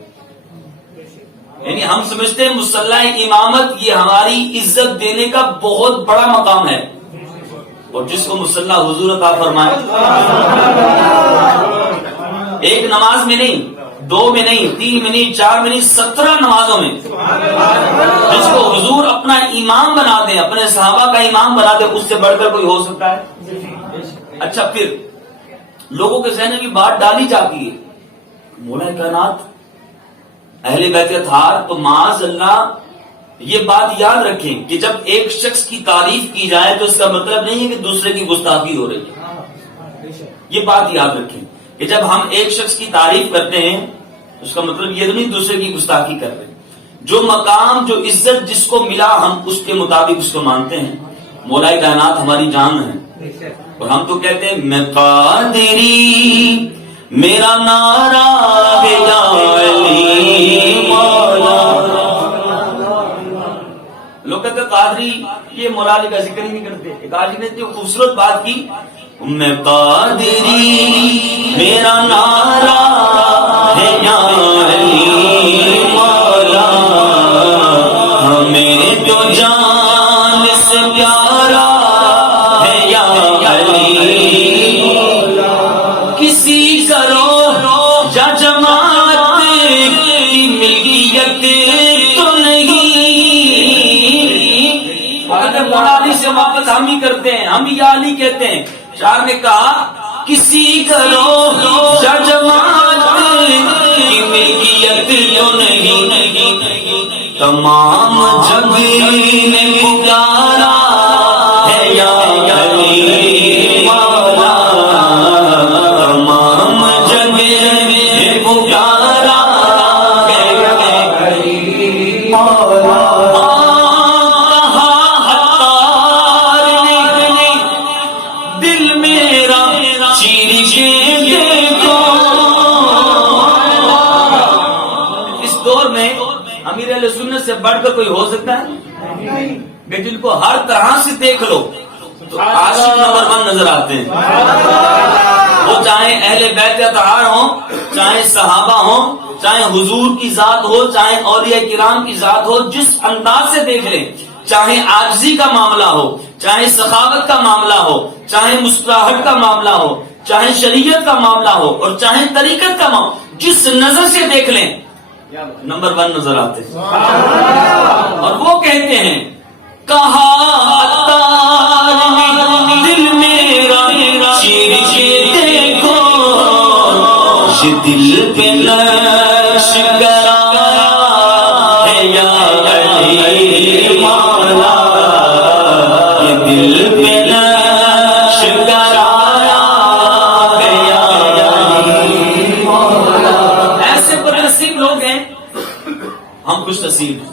یعنی ہم سمجھتے ہیں مصلح امامت یہ ہماری عزت دینے کا بہت بڑا مقام ہے. اور جس کو مصلح حضور عطا فرمائے، ایک نماز میں نہیں، دو میں نہیں، تین میں نہیں، چار میں نہیں، 17 نمازوں میں جس کو حضور اپنا امام بنا دیں، اپنے صحابہ کا امام بنا دیں، اس سے بڑھ کر کوئی ہو سکتا ہے؟ اچھا پھر لوگوں کے ذہن میں بھی بات ڈالی جاتی ہے مولا کائنات اہل بیت اطہار. تو معاذ اللہ یہ بات یاد رکھیں کہ جب ایک شخص کی تعریف کی جائے تو اس کا مطلب نہیں ہے کہ دوسرے کی گستاخی ہو رہی ہے. یہ بات یاد رکھیں کہ جب ہم ایک شخص کی تعریف کرتے ہیں اس کا مطلب یہ نہیں دوسرے کی گستاخی کر رہے. جو مقام، جو عزت جس کو ملا ہم اس کے مطابق اس کو مانتے ہیں. مولا کائنات ہماری جان ہے اور ہم تو کہتے ہیں میں قادری میرا نعرہ ہے یا علی مولا. لوگ کہتے ہیں قادری یہ مولا علی کا ذکر ہی نہیں کرتے. ایک عالم نے جو خوبصورت بات کی، میں قادری میرا نعرہ ہے یا علی مولا، ہمیں تو جان سے پیارا ہے یا علی مولا. کسی کرو یا جماعت کی ملکیت تو نہیں، مولا علی سے واپس ہم ہی کرتے ہیں، ہم ہی یا علی کہتے ہیں. شاعر نے کہا کسی کرو یا جماعت کی ملکیت تو نہیں، تمام جگ نے پکارا ہے یا علی مولا، تمام جگ نے پکارا ہے یا علی مولا. کے دیکھو. اس دور میں امیر اہل سنت سے بڑھ کر کوئی ہو سکتا ہے کہ جن کو ہر طرح سے دیکھ لو تو عاشق نمبر 1 نظر آتے ہیں. وہ چاہے اہل بیت اطہار ہوں، چاہے صحابہ ہوں، چاہے حضور کی ذات ہو، چاہے اولیاء کرام کی ذات ہو، جس انداز سے دیکھ لیں، چاہے عاجزی کا معاملہ ہو، چاہے سخاوت کا معاملہ ہو، چاہے مسکراہٹ کا معاملہ ہو، چاہے شریعت کا معاملہ ہو، اور چاہے طریقت کا معاملہ، جس نظر سے دیکھ لیں نمبر 1 نظر آتے ہیں. اور وہ کہتے ہیں کہا عطار نے دل میرا چیر کے دیکھو، یہ دل پہ نقش گرایا ہے یا علی مولا، یہ دل پہ نقش گرایا ہے یا علی مولا. ایسے بدنصیب لوگ ہیں. ہم خوش نصیب ہیں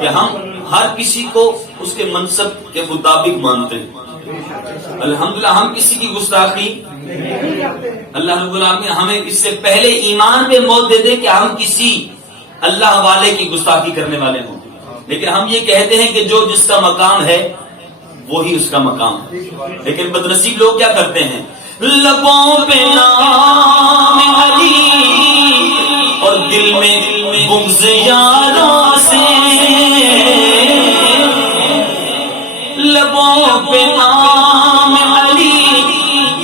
کہ ہم ہر کسی کو اس کے منصب کے مطابق مانتے ہیں. الحمدللہ ہم کسی کی گستاخی، اللہ رب العالمین ہمیں اس سے پہلے ایمان پہ موت دے دے کہ ہم کسی اللہ والے کی گستاخی کرنے والے ہوں. لیکن ہم یہ کہتے ہیں کہ جو جس کا مقام ہے وہی اس کا مقام ہے. لیکن بدنصیب لوگ کیا کرتے ہیں، لبوں پہ نام علی اور دل میں بغض یاروں سے، لبوں پہ نام علی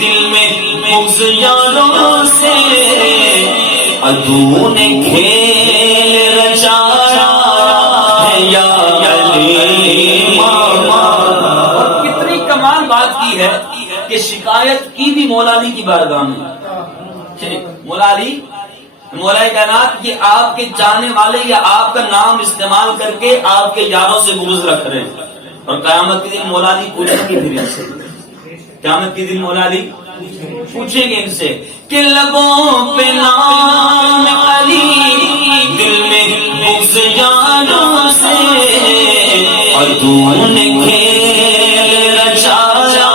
دل میں بغض یاروں سے، عدو نے کھیل رچایا ہے یا علی مولا. کتنی کمال بات کی ہے کہ شکایت کی بھی مولا علی کی بارگاہ میں. مولا علی مولا کائنات یہ آپ کے جانے والے یا آپ کا نام استعمال کر کے آپ کے یاروں سے بغض رکھ رہے ہیں. اور قیامت کے دن مولا علی پوچھیں گے پھر ان سے، قیامت کے دن مولا علی پوچھیں گے ان سے کہ لبوں پہ نام علی دل میں بغض یاروں سے، عدو نے کھیل رچایا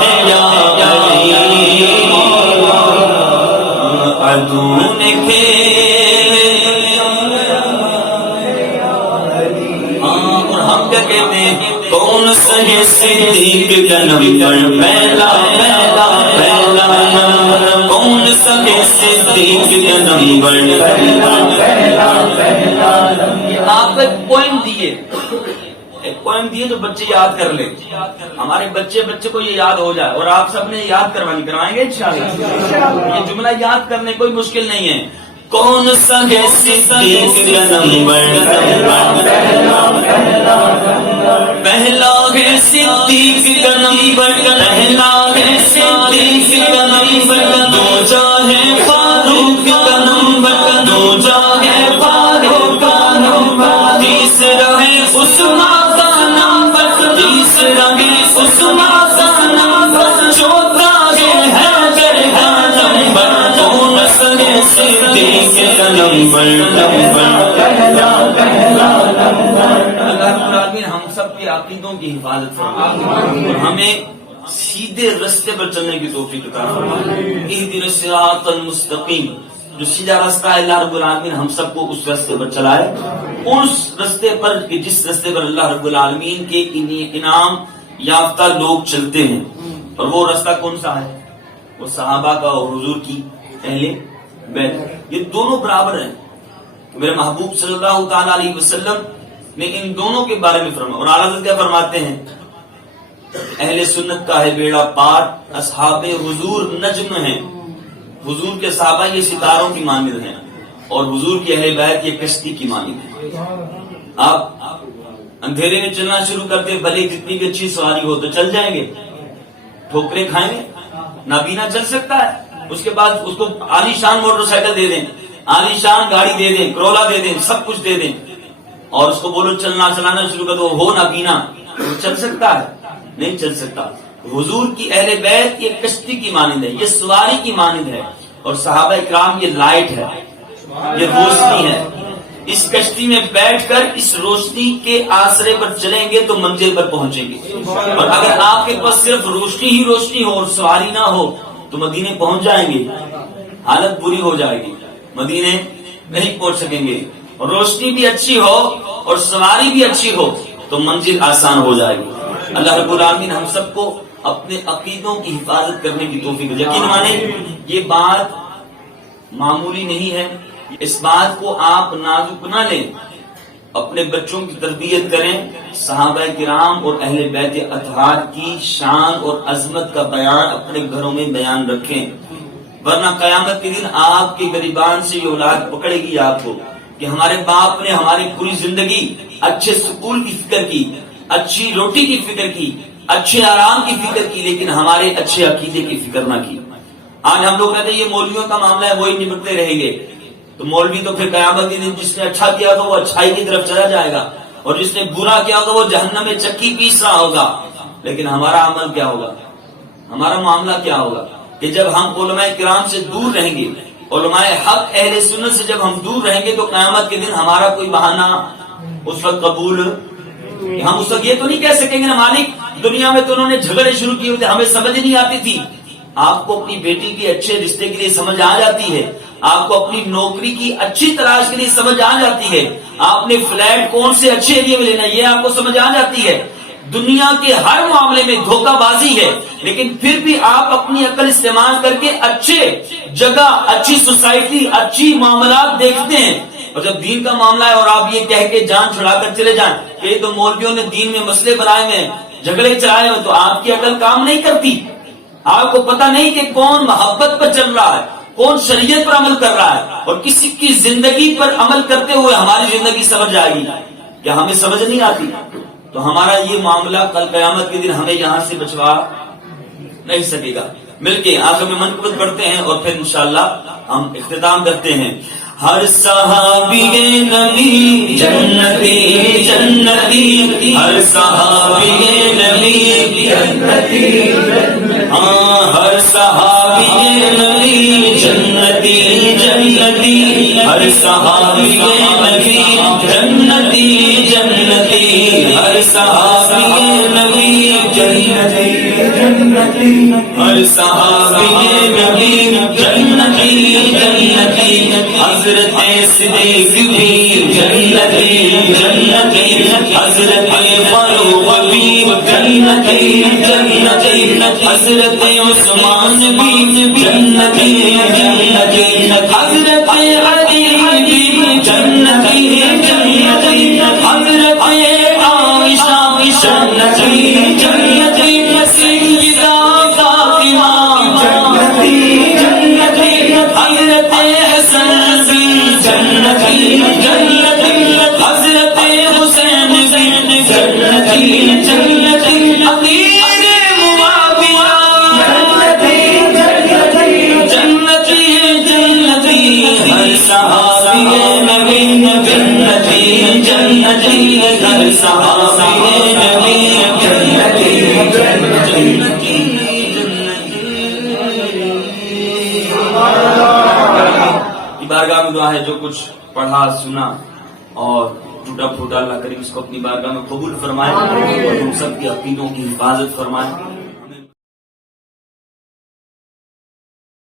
ہے یا علی مولا، عدو نے کون سہے صدیق کا نمبر پہلا پہلا پہلا نمبر، کون سہے صدیق کا نمبر پہلا پہلا پہلا. آپ کو ایک پوائم دیے جو بچے یاد کر لیں. ہمارے بچے کو یہ یاد ہو جائے اور آپ سب نے یاد کروائیں گے انشاءاللہ. یہ جملہ یاد کرنے کوئی مشکل نہیں ہے. کون سا ہے صدیق کا نمبر پہلا ہے صدیق کا نمبر پہلا ہے صدیق کا نمبر، دوجا ہے فاروق کا نمبر دوجا ہے فاروق کا نمبر، تیسرا ہے عثمان کا نمبر تیسرا ہے عثمان کا نمبر، چوتھا ہے حیدر کا نمبر، کون سا ہے صدیق کا نمبر اللہ رب العالمین ہم سب کے عقیدوں کی حفاظت فرمائے اور ہمیں سیدھے رستے پر چلنے کی توفیق عطا فرمائے. اہدنا الصراط المستقیم، جو سیدھا راستہ ہے اللہ رب العالمین ہم سب کو اس راستے پر چلائے، اس راستے پر جس راستے پر اللہ رب العالمین کے انعام یافتہ لوگ چلتے ہیں. اور وہ راستہ کون سا ہے؟ وہ صحابہ کا اور حضور کی اہل بیت. یہ دونوں برابر ہیں. میرے محبوب صلی اللہ تعالی علیہ وسلم نے ان دونوں کے بارے میں فرمایا. اور اعلیٰ حضرت کیا فرماتے ہیں؟ اہل سنت کا ہے بیڑا پار، اصحاب حضور نجم ہیں. حضور کے صحابہ یہ ستاروں کی مانند ہیں اور حضور کی اہل بیت یہ کشتی کی مانند ہیں. آپ اندھیرے میں چلنا شروع کرتے بھلے جتنی بھی اچھی سواری ہو تو چل جائیں گے، ٹھوکریں کھائیں گے، نابینا چل سکتا ہے. اس کے بعد اس کو عالی شان موٹر سائیکل دے دیں، عالی شان گاڑی دے دیں، کرولا دے دیں، سب کچھ دے دیں اور اس کو بولو چلانا شروع کر دو، ہو نابینا، وہ چل سکتا ہے؟ نہیں چل سکتا. حضور کی اہل بیت یہ کشتی کی مانند ہے، یہ سواری کی مانند ہے، اور صحابہ اکرام یہ لائٹ ہے، یہ روشنی ہے. اس کشتی میں بیٹھ کر اس روشنی کے آسرے پر چلیں گے تو منزل پر پہنچیں گے. اور اگر آپ کے پاس صرف روشنی ہی روشنی ہو اور سواری نہ ہو تو مدینے پہنچ جائیں گے، حالت بری ہو جائے گی، مدینے نہیں پہنچ سکیں گے. اور روشنی بھی اچھی ہو اور سواری بھی اچھی ہو تو منزل آسان ہو جائے گی. اللہ رب العالمین ہم سب کو اپنے عقیدوں کی حفاظت کرنے کی توفیق دے. یقین مانیں یہ بات معمولی نہیں ہے. اس بات کو آپ نازک نہ لیں، اپنے بچوں کی تربیت کریں، صحابہ کرام اور اہل بیت اطہار کی شان اور عظمت کا بیان اپنے گھروں میں بیان رکھیں، ورنہ قیامت کے دن آپ کے گریبان سے یہ اولاد پکڑے گی آپ کو کہ ہمارے باپ نے ہماری پوری زندگی اچھے سکول کی فکر کی، اچھی روٹی کی فکر کی، اچھے آرام کی فکر کی، لیکن ہمارے اچھے عقیدے کی فکر نہ کی. آج ہم لوگ کہتے ہیں یہ مولویوں کا معاملہ ہے، وہی نمٹتے رہیں گے. تو مولوی تو پھر قیامت کے دن جس نے اچھا کیا تو وہ اچھائی کی طرف چلا جائے گا، اور جس نے برا کیا تو وہ جہنم میں چکی پیس رہا ہوگا. لیکن ہمارا عمل کیا ہوگا، ہمارا معاملہ کیا ہوگا کہ جب ہم علماء کرام سے دور رہیں گے، علماء حق اہل سنت سے جب ہم دور رہیں گے تو قیامت کے دن ہمارا کوئی بہانہ اس وقت قبول، ہم اس وقت یہ تو نہیں کہہ سکیں گے نا مالک دنیا میں تو انہوں نے جھگڑے شروع کیے ہوتے ہمیں سمجھ نہیں آتی تھی. آپ کو اپنی بیٹی کی اچھے رشتے کے لیے سمجھ آ جاتی ہے، آپ کو اپنی نوکری کی اچھی تلاش کے لیے سمجھ آ جاتی ہے، آپ نے فلیٹ کون سے اچھے ایریا میں لینا یہ آپ کو سمجھ آ جاتی ہے. دنیا کے ہر معاملے میں دھوکہ بازی ہے، لیکن پھر بھی آپ اپنی عقل استعمال کر کے اچھے جگہ، اچھی سوسائٹی، اچھی معاملات دیکھتے ہیں. اور جب دین کا معاملہ ہے اور آپ یہ کہہ کے جان چھڑا کر چلے جائیں کہ یہ تو مولویوں نے دین میں مسئلے بنائے ہوئے ہیں، جھگڑے چلائے ہوئے، تو آپ کی عقل کام نہیں کرتی. آپ کو پتہ نہیں کہ کون محبت پر چل رہا ہے، کون شریعت پر عمل کر رہا ہے، اور کسی کی زندگی پر عمل کرتے ہوئے ہماری زندگی سمجھ جائے گی. کیا ہمیں سمجھ نہیں آتی؟ تو ہمارا یہ معاملہ کل قیامت کے دن ہمیں یہاں سے بچوا نہیں سکے گا. مل کے آخر میں منقبت کرتے ہیں اور پھر انشاءاللہ ہم اختتام کرتے ہیں. ہر صحابی نبی جنتی جنتی، ہر صحابی نبی جنتی، ہاں ہر صحابی نبی جنتی جنتی، ہر صحابی نبی جنتی جنتی، ہر صحابی نبی جنتی جنتی، ہر صحابی نبی جنتی جنتی، حضرت صدیق بھی جنتی جنتی، حضرت فاروق بھی جنتی جنتی، حضرت عثمان بھی جنتی جنتی، حضرت علی بھی جنتی جنتی، حضرت عائشہ بھی جنتی جنتی، سیدہ فاطمہ جنتی جنتی، حضرت حسن بھی جنتی جنتی، حضرت حسین بھی جنتی جنتی، امیر معاویہ جنتی جنتی جنتی، ہر صحابی نبی جنتی جنتی، ہر صحابی نبی جنتی جنتی. بارگاہ میں دعا ہے جو کچھ پڑھا سنا اور ٹوٹا پھوٹا اللہ کریم اس کو اپنی بارگاہ میں قبول فرمائے اور ہم سب کے عقیدوں کی حفاظت فرمائے.